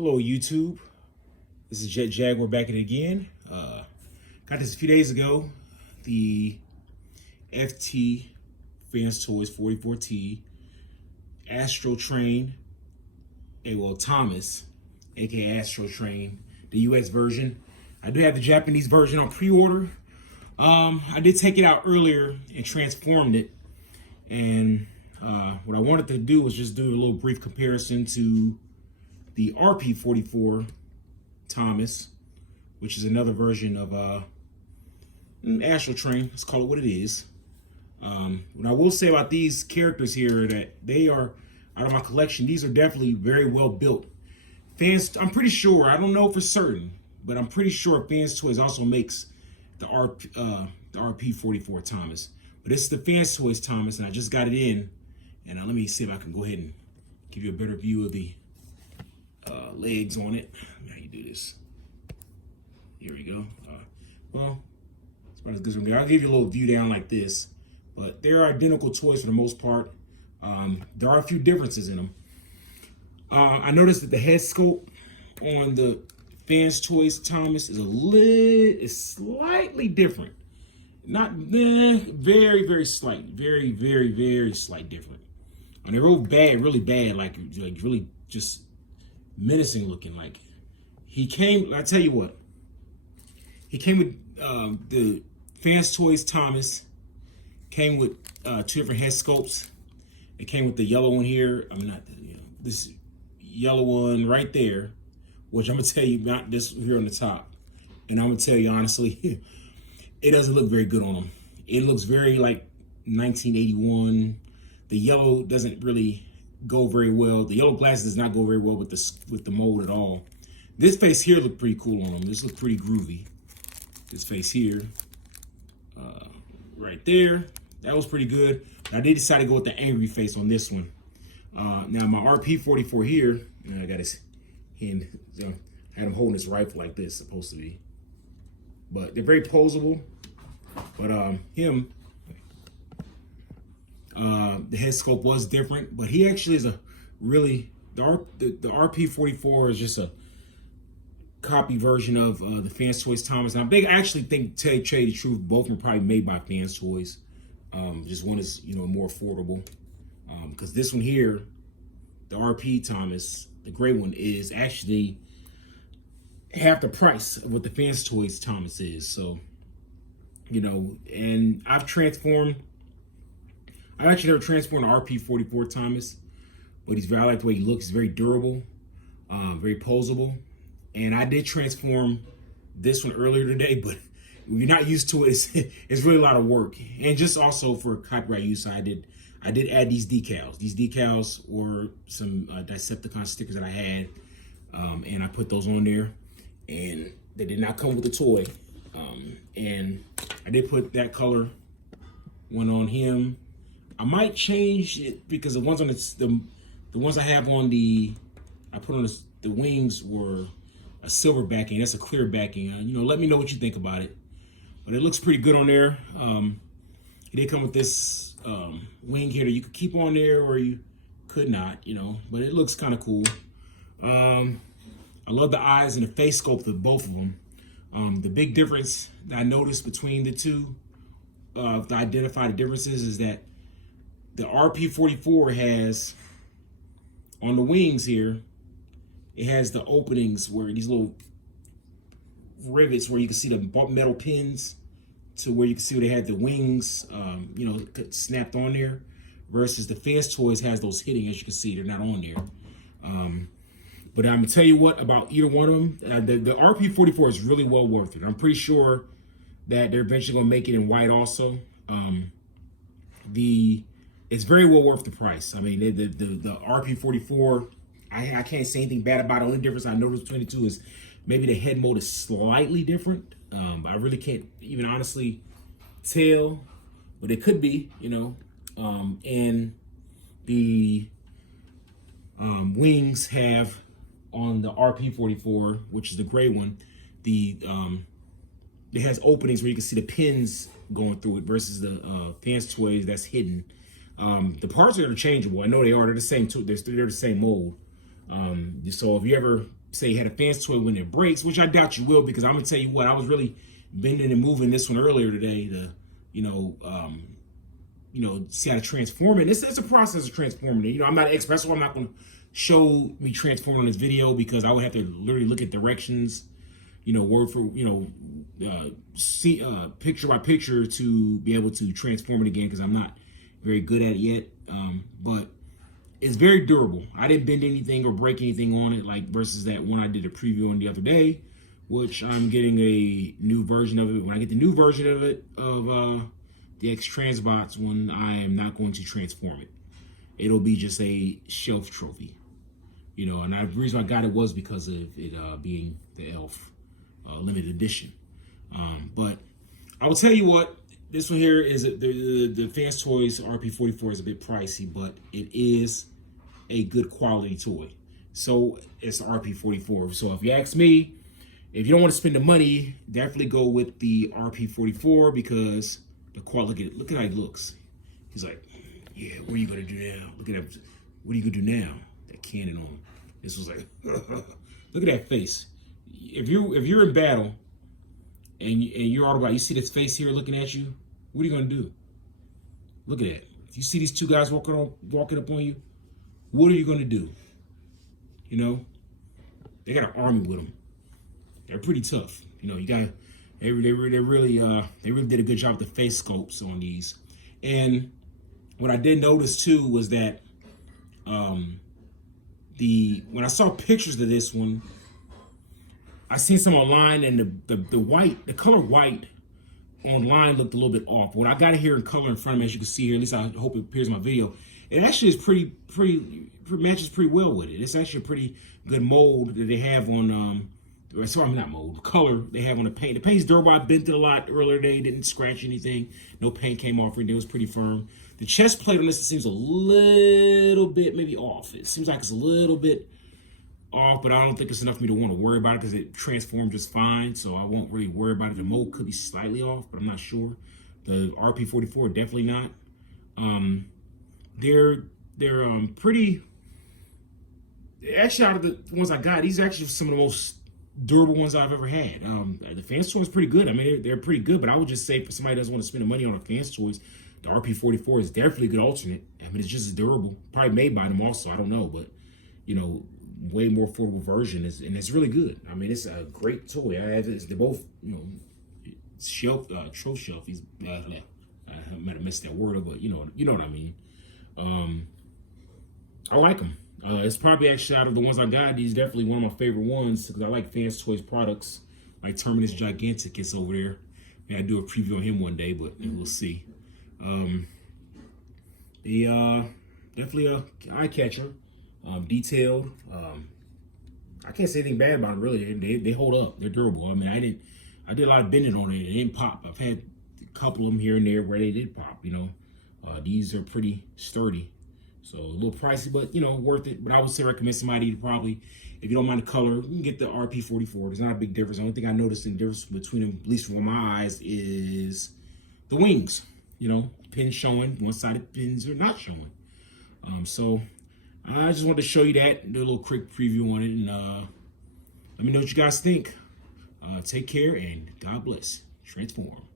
Hello, YouTube. This is Jet Jaguar back at it again. Got this a few days ago. The FT Fans Toys 44T Astrotrain, Thomas, aka Astrotrain, the US version. I do have the Japanese version on pre-order. I did take it out earlier and transformed it. And what I wanted to do was just do a little brief comparison to the rp-44 Thomas, which is another version of Astrotrain. Let's call it what it is. What I will say about these characters here, that they are, out of my collection, these are definitely very well built. Fans, I'm pretty sure, I don't know for certain, but I'm pretty sure Fans Toys also makes the rp-44 Thomas. But it's the Fans Toys Thomas, and I just got it in. And let me see if I can go ahead and give you a better view of the legs on it. How you do this? Here we go. Well, it's about as good as I'm gonna get. I'll give you a little view down like this, but they're identical toys for the most part. There are a few differences in them. I noticed that the head sculpt on the Fans Toys Thomas is slightly different. Not very, very slight, very slight different. And they're really bad, like really just menacing looking. Like he came, I tell you what, he came with the Fans Toys Thomas, came with two different head sculpts. It came with the yellow one here. I mean, not the, this yellow one right there, which I'm gonna tell you, not this here on the top. And I'm gonna tell you honestly, it doesn't look very good on him. It looks very like 1981. The yellow doesn't really go very well. The yellow glasses does not go very well with the mold at all. This face here looked pretty cool on him. This looked pretty groovy. This face here, right there, that was pretty good. I did decide to go with the angry face on this one. Now my rp-44 here, I got his hand. I had him holding his rifle like this, supposed to be. But they're very posable. But him, the head sculpt was different, but he actually is a really, the rp-44 is just a copy version of the Fans Toys Thomas. And I actually think, to tell you the truth, both of them are probably made by Fans Toys. Just one is, more affordable. Because this one here, the RP Thomas, the gray one, is actually half the price of what the Fans Toys Thomas is. So, and I've actually never transformed an rp-44 Thomas, but I like the way he looks. He's very durable, very posable. And I did transform this one earlier today, but if you're not used to it, it's really a lot of work. And just also for copyright use, I did add these decals. These decals were some Decepticon stickers that I had, and I put those on there. And they did not come with the toy. And I did put that color one on him. I might change it because the ones on the ones I have on I put on the wings were a silver backing. That's a clear backing. Let me know what you think about it. But it looks pretty good on there. It did come with this wing here that you could keep on there or you could not, but it looks kind of cool. I love the eyes and the face sculpt of both of them. The big difference that I noticed between the two, to identify the differences, is that the rp-44 has, on the wings here, it has the openings where these little rivets where you can see the metal pins to where you can see where they had the wings, snapped on there, versus the Fans Toys has those hitting, as you can see, they're not on there. But I'm gonna tell you what about either one of them. The rp-44 is really well worth it. I'm pretty sure that they're eventually gonna make it in white also. It's very well worth the price. I mean, the rp-44, I can't say anything bad about it. The only difference I noticed between the two is maybe the head mold is slightly different. But I really can't even honestly tell, but it could be, and the wings have, on the rp-44, which is the gray one, it has openings where you can see the pins going through it, versus the Fans Toys that's hidden. The parts are interchangeable. I know they are. They're the same too. They're the same mold. So if you ever say had a fans toy when it breaks, which I doubt you will, because I'm gonna tell you what, I was really bending and moving this one earlier today to, see how to transform it. It's a process of transforming it. I'm not an expert, so I'm not gonna show me transforming on this video because I would have to literally look at directions, word for, see picture by picture to be able to transform it again, because I'm not very good at it yet. But it's very durable. I didn't bend anything or break anything on it, like versus that one I did a preview on the other day, which I'm getting a new version of it. When I get the new version of it, of the X Transbots one, I am not going to transform it. It'll be just a shelf trophy. And the reason I got it was because of it being the Elf limited edition. But I will tell you what, this one here is the Fans Toys RP-44 is a bit pricey, but it is a good quality toy. So it's the RP-44. So if you ask me, if you don't want to spend the money, definitely go with the RP-44 because the quality. Look at how he looks. He's like, yeah, what are you gonna do now? Look at that. What are you gonna do now? That cannon on him. This was like, look at that face. If you're in battle and you're Autobot, you see this face here looking at you. What are you gonna do? Look at that. If you see these two guys walking up on you, what are you gonna do? They got an army with them. They're pretty tough. You got they really did a good job with the face sculpts on these. And what I did notice too was that when I saw pictures of this one, I seen some online, and the color white online looked a little bit off. What I got it here in color in front of me, as you can see here, at least I hope it appears in my video, it actually is matches pretty well with it. It's actually a pretty good mold that they have on, sorry, not mold, color they have on the paint. The paint's durable. I bent it a lot earlier today, didn't scratch anything. No paint came off it. It was pretty firm. The chest plate on this seems a little bit maybe off. It seems like it's a little bit off, but I don't think it's enough for me to want to worry about it because it transformed just fine, so I won't really worry about it. The mold could be slightly off, but I'm not sure. The RP-44 definitely not. They're pretty. Actually, out of the ones I got, these are actually some of the most durable ones I've ever had. The Fans Toys is pretty good. I mean, they're pretty good, but I would just say for somebody that doesn't want to spend the money on a Fans Toys, the RP-44 is definitely a good alternate. I mean, it's just as durable. Probably made by them also. I don't know, but way more affordable version and it's really good. I mean, it's a great toy. They're both, shelf, trophy shelf. I might have missed that word, but you know what I mean. I like them. It's probably actually out of the ones I got, he's definitely one of my favorite ones because I like Fans Toys products like Terminus Giganticus over there. Maybe I'll do a preview on him one day, but we'll see. Definitely a eye catcher. Detailed. I can't say anything bad about them really. They hold up. They're durable. I mean, I did a lot of bending on it. It didn't pop. I've had a couple of them here and there where they did pop. These are pretty sturdy. So a little pricey, but worth it. But I would say recommend somebody to probably, if you don't mind the color, you can get the RP-44. There's not a big difference. The only thing I noticed in the difference between them, at least from my eyes, is the wings. Pins showing. One-sided pins are not showing. So I just wanted to show you that, do a little quick preview on it, and let me know what you guys think. Take care, and God bless. Transform.